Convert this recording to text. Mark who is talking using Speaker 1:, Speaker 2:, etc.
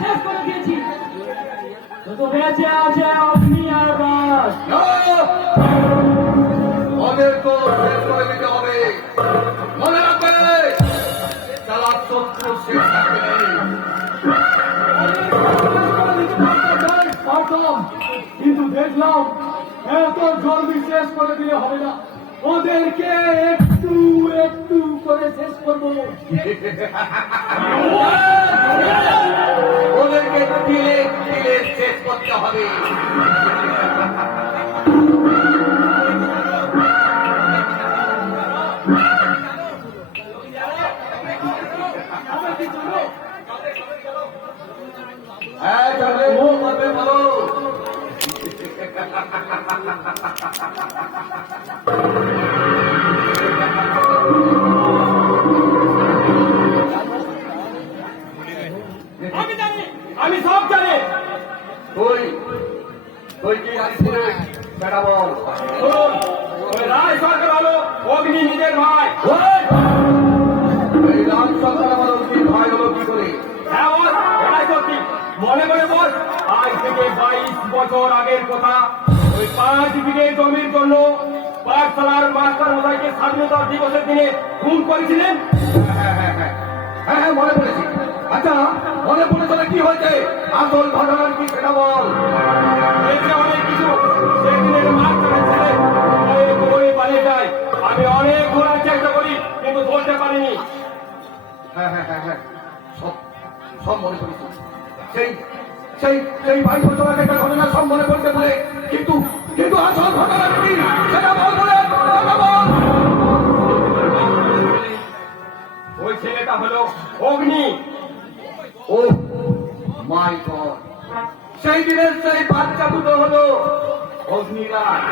Speaker 1: শেষ করে দিয়েছি। শুধু বেঁচে আছে অগ্নি আর রাজ
Speaker 2: না! তো শেষ করে দিতে হবে। মনে রাখবে তারা শত্রু শেষ থাকবে নেই।
Speaker 1: পারতাম কিন্তু দেখলাম এত জলদি শেষ করে দিলে হবে না। ওদেরকে একটু একটু করে শেষ করব। আমি জানি আমি সব জানি।
Speaker 2: তুই তুই কি আসছিস সেটা বল।
Speaker 1: রায় সরকার হলো বাইশ বছর আগের কথা। ওই পাঁচ বিঘে জমির জন্য পাঠশালার মাস্টার মশাইকে স্বাধীনতা দিবসের দিনে খুন করেছিলেন?
Speaker 2: হ্যাঁ হ্যাঁ হ্যাঁ হ্যাঁ হ্যাঁ মনে পড়েছি। আচ্ছা মনে পড়েছে না কি হয়েছে? আসল ঘটনা কি সেটা বল।
Speaker 1: পালিয়ে যায়। আমি অনেক ঘোরার চেষ্টা করি, কিন্তু ধরতে পারিনি।
Speaker 2: হ্যাঁ হ্যাঁ হ্যাঁ হ্যাঁ সব সব মনে সেই সেই সেই বাইশ বছর আগে একটা ঘটনা বলে কিন্তু কিন্তু আসল ঘটনা কি? সেটা
Speaker 1: ওই ছেলেটা হলো অগ্নি।
Speaker 2: Oh my god. সেই দিনের সেই বাচ্চা দুটো হলো অগ্নিরাজ।